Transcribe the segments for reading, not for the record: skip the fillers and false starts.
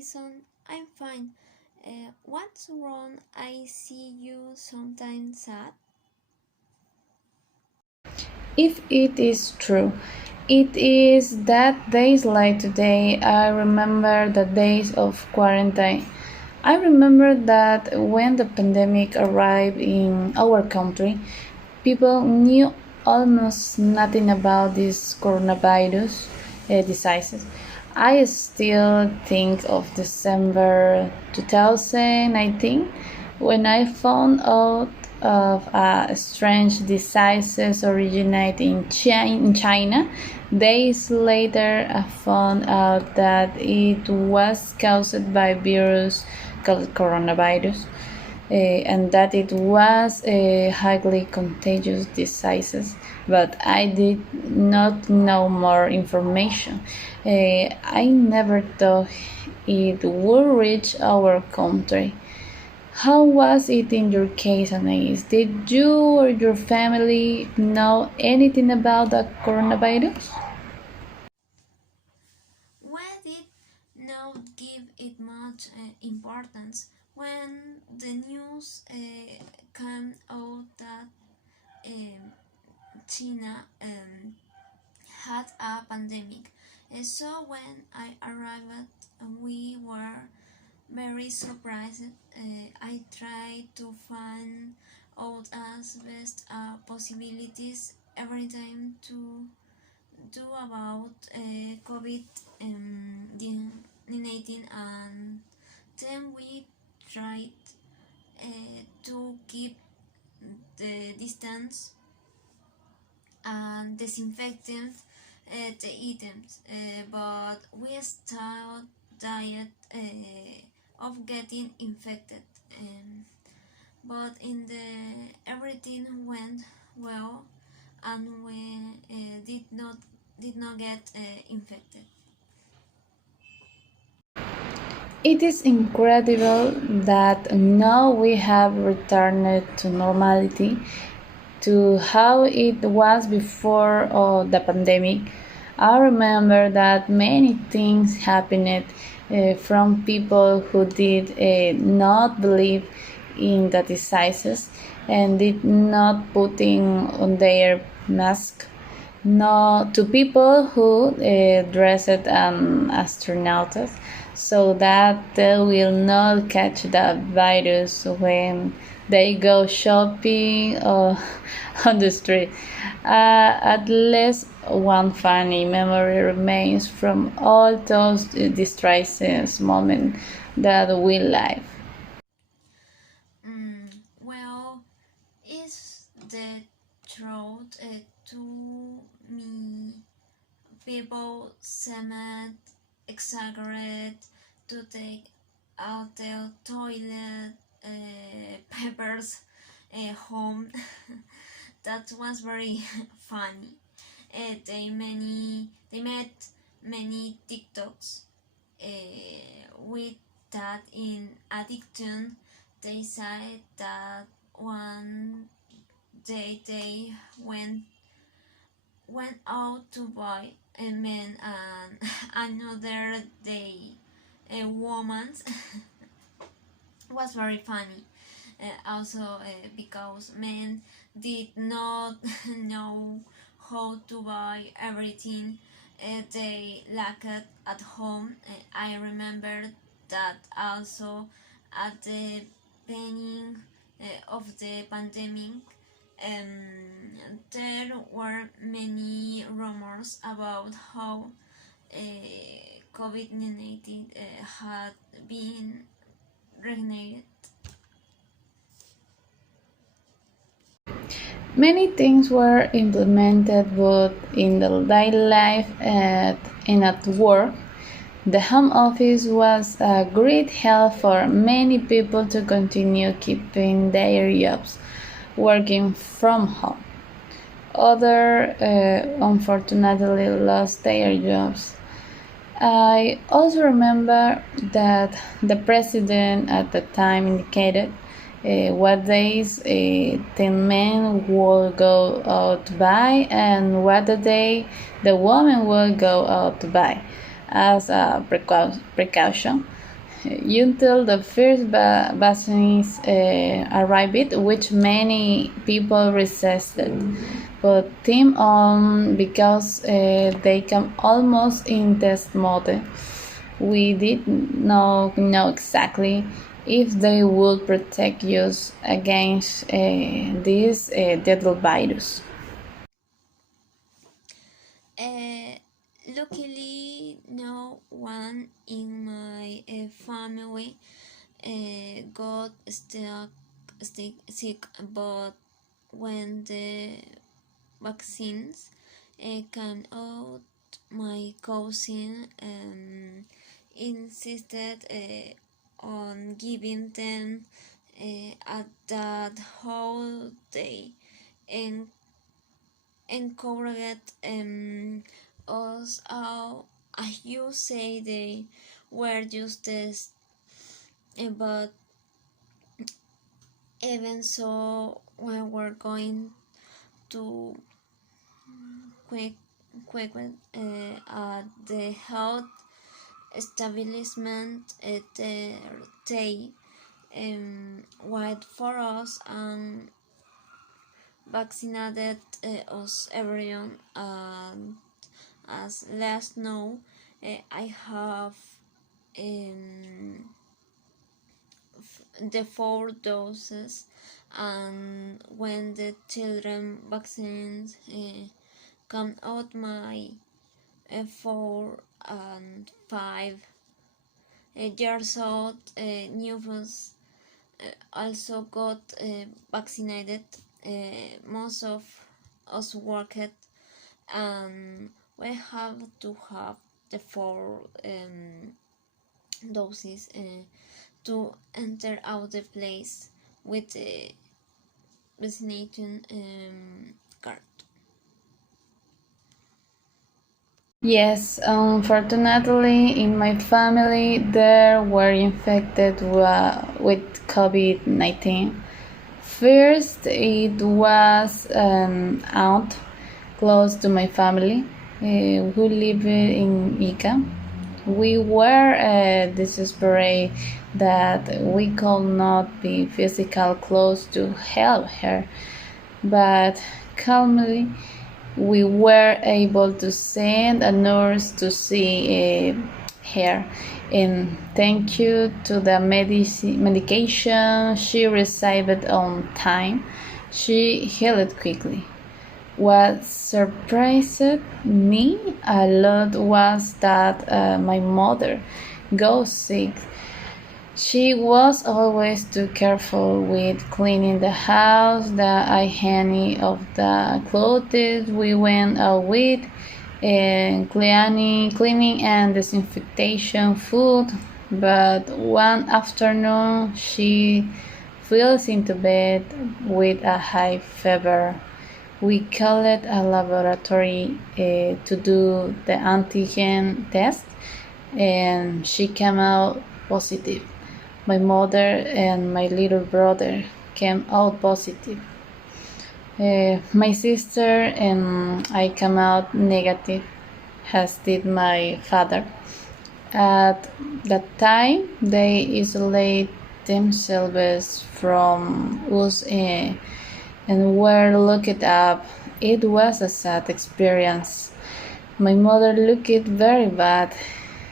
Jason. I'm fine. What's wrong? I see you sometimes sad. If it is true, it is that days like today, I remember the days of quarantine. I remember that when the pandemic arrived in our country, people knew almost nothing about this coronavirus diseases. I still think of December 2019 when I found out of a strange diseases originating in China. Days later, I found out that it was caused by virus called coronavirus, and that it was a highly contagious disease, but I did not know more information. I never thought it would reach our country. How was it in your case, Anais? Did you or your family know anything about the coronavirus? We did not give it much importance when the news came out that um, China had a pandemic. So when I arrived, we were very surprised. I tried to find out as best possibilities every time to do about COVID 19, and then we tried to keep the distance and disinfectant the items, but we still died of getting infected. But in the everything went well, and we did not get infected. It is incredible that now we have returned to normality, to how it was before the pandemic. I remember that many things happened from people who did not believe in the diseases and did not putting on their mask. No, to people who dressed as astronauts so that they will not catch the virus when they go shopping on the street. At least one funny memory remains from all those distressing moments that we live. Well, is the truth to me? People seem exaggerate to take out the toilet papers home. That was very funny. They made many TikToks with that in addiction. They said that one day they went out to buy a man, and another day a woman. Was very funny. Also because men did not know how to buy everything they lacked at home. I remember that also at the beginning of the pandemic, there were many rumors about how COVID 19 had been regulated. Many things were implemented both in the daily life and at work. The home office was a great help for many people to continue keeping their jobs working from home. Others unfortunately lost their jobs. I also remember that the president at the time indicated what days the men will go out to buy and what the day the woman will go out to buy as a precaution. until the first vaccines arrived, which many people resisted. But team on because they come almost in test mode. We did not know exactly if they would protect us against this deadly virus. Luckily, no one in my family got sick, but when the vaccines came out, my cousin insisted on giving them at that whole day and encouraged us all. As you say, they were just tests, but even so, we were going to quick at the health establishment they wait for us and vaccinated us everyone. And as last know, I have the 4 doses, and when the children vaccines come out, my 4 and 5 years old newborns also got vaccinated. Most of us worked, and we have to have the 4 doses to enter out the place with the vaccination card. Yes, unfortunately, in my family, there were infected with COVID-19. First, it was an aunt close to my family who lived in Ica. We were desperate that we could not be physically close to help her, but calmly we were able to send a nurse to see her, and thank you to the medication she received on time, she healed quickly. What surprised me a lot was that my mother got sick. She was always too careful with cleaning the house, the hygiene of the clothes we went out with, and cleaning and disinfectation food. But one afternoon, she fell into bed with a high fever. We called a laboratory to do the antigen test, and she came out positive. My mother and my little brother came out positive. My sister and I came out negative, as did my father. At that time, they isolate themselves from us and were looked up. It was a sad experience. My mother looked very bad.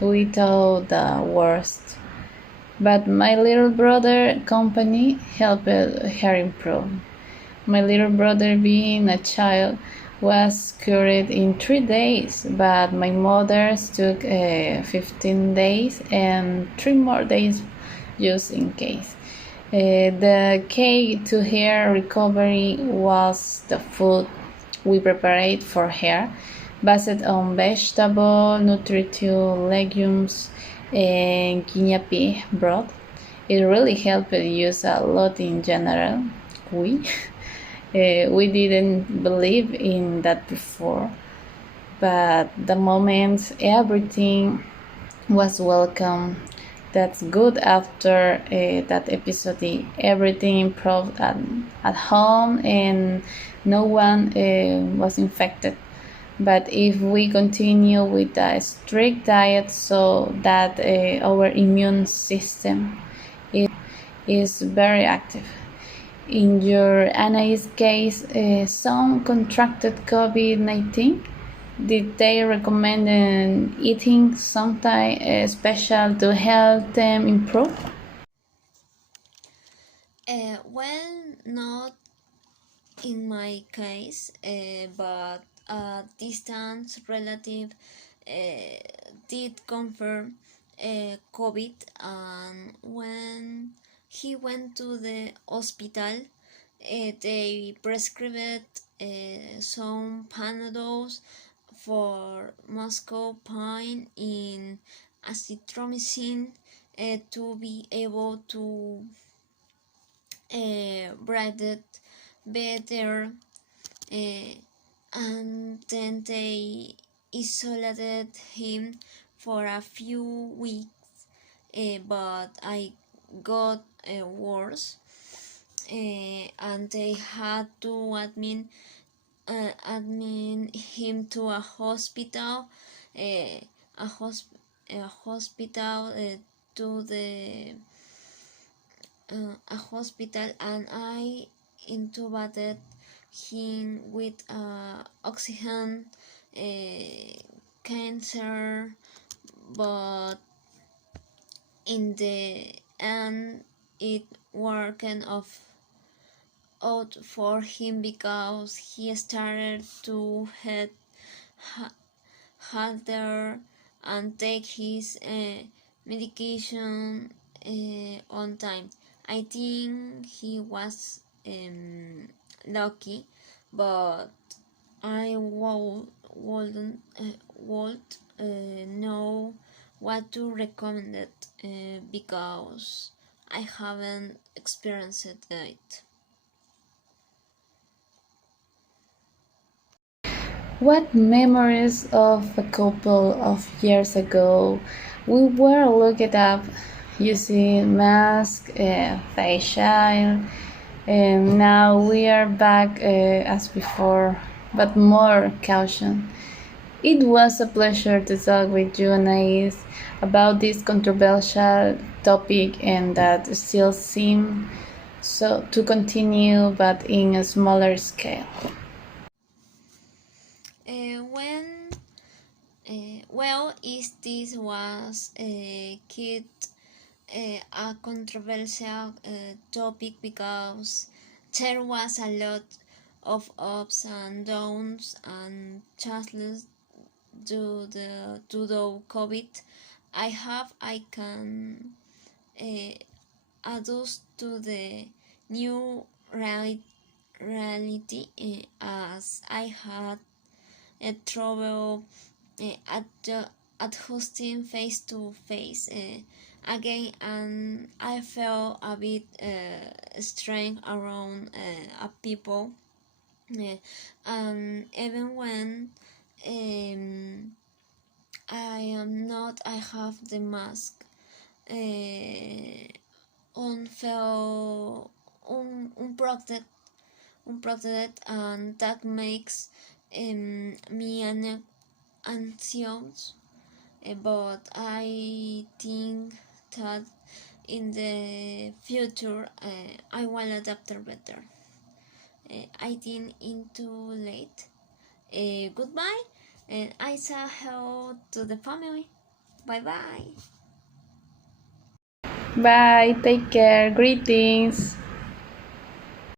We thought the worst. But my little brother company helped her improve. My little brother, being a child, was cured in 3 days, but my mother's took 15 days and 3 more days just in case. The key to her recovery was the food we prepared for her, based on vegetable, nutritive legumes, and guinea pig broth. It really helped us a lot in general. We didn't believe in that before, but the moment everything was welcome. That's good. After that episode, everything improved at home and no one was infected. But if we continue with a strict diet so that our immune system is very active. In your Anais case, some contracted COVID-19. Did they recommend eating something special to help them improve? Well, not in my case, but a distant relative did confirm COVID, and when he went to the hospital, they prescribed some Panadols for Moscow pain in azithromycin to be able to breathe better, uh, and then they isolated him for a few weeks, but I got worse, and they had to admit him to uh, a hospital to the a hospital, and I intubated him with oxygen cancer, but in the end it worked out for him because he started to head harder and take his medication on time. I think he was lucky, but I would know what to recommend it because I haven't experienced it. What memories of a couple of years ago we were looking up using mask, facial, and now we are back as before, but more caution. It was a pleasure to talk with you, Anais, about this controversial topic and that still seem so to continue, but in a smaller scale. When well, is this was kid a controversial topic because there was a lot of ups and downs and challenges to the COVID. I can uh, adjust to the new reality as I had trouble adjusting face to face again, and I felt a bit strange around people, and even when I am not, I have the mask on, felt unprotected, and that makes me anxious. But I think that in the future I will adapt better. I think into late. Goodbye, and I say hello to the family. Bye bye. Bye, take care, greetings.